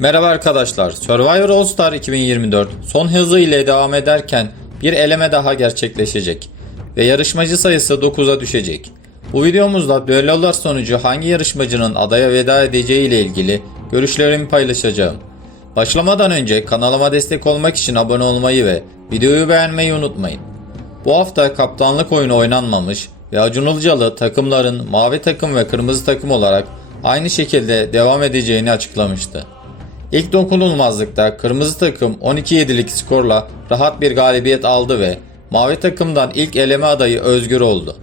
Merhaba arkadaşlar. Survivor All Star 2024 son hızı ile devam ederken bir eleme daha gerçekleşecek ve yarışmacı sayısı 9'a düşecek. Bu videomuzda düellolar sonucu hangi yarışmacının adaya veda edeceği ile ilgili görüşlerimi paylaşacağım. Başlamadan önce kanalıma destek olmak için abone olmayı ve videoyu beğenmeyi unutmayın. Bu hafta kaptanlık oyunu oynanmamış ve Acun Ilıcalı takımların mavi takım ve kırmızı takım olarak aynı şekilde devam edeceğini açıklamıştı. İlk dokunulmazlıkta kırmızı takım 12-7'lik skorla rahat bir galibiyet aldı ve mavi takımdan ilk eleme adayı Özgür oldu.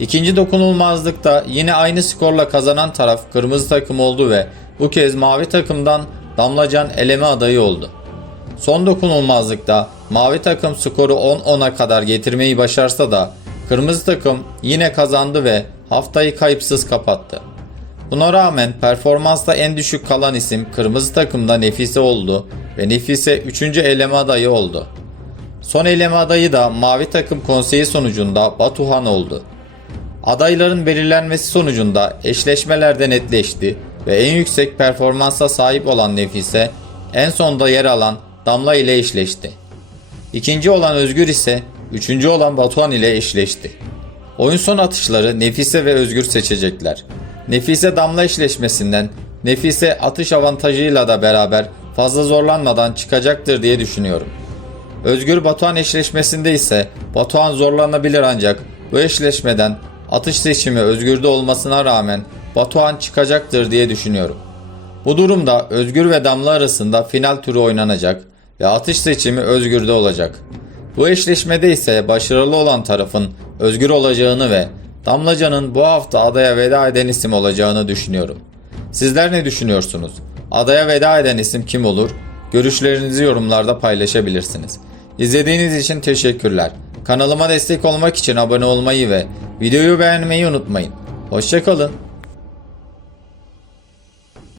İkinci dokunulmazlıkta yine aynı skorla kazanan taraf kırmızı takım oldu ve bu kez mavi takımdan Damlacan eleme adayı oldu. Son dokunulmazlıkta mavi takım skoru 10-10'a kadar getirmeyi başarsa da kırmızı takım yine kazandı ve haftayı kayıpsız kapattı. Buna rağmen performansta en düşük kalan isim kırmızı takımda Nefise oldu ve Nefise 3. eleme adayı oldu. Son eleme adayı da mavi takım konseyi sonucunda Batuhan oldu. Adayların belirlenmesi sonucunda eşleşmelerde netleşti ve en yüksek performansa sahip olan Nefise en sonda yer alan Damla ile eşleşti. İkinci olan Özgür ise üçüncü olan Batuhan ile eşleşti. Oyun son atışları Nefise ve Özgür seçecekler. Nefise damla eşleşmesinden Nefise atış avantajıyla da beraber fazla zorlanmadan çıkacaktır diye düşünüyorum. Özgür Batuhan eşleşmesinde ise Batuhan zorlanabilir ancak bu eşleşmeden atış seçimi Özgür'de olmasına rağmen Batuhan çıkacaktır diye düşünüyorum. Bu durumda Özgür ve Damla arasında final turu oynanacak ve atış seçimi Özgür'de olacak. Bu eşleşmede ise başarılı olan tarafın Özgür olacağını ve Damlacan'ın bu hafta adaya veda eden isim olacağını düşünüyorum. Sizler ne düşünüyorsunuz? Adaya veda eden isim kim olur? Görüşlerinizi yorumlarda paylaşabilirsiniz. İzlediğiniz için teşekkürler. Kanalıma destek olmak için abone olmayı ve videoyu beğenmeyi unutmayın. Hoşçakalın.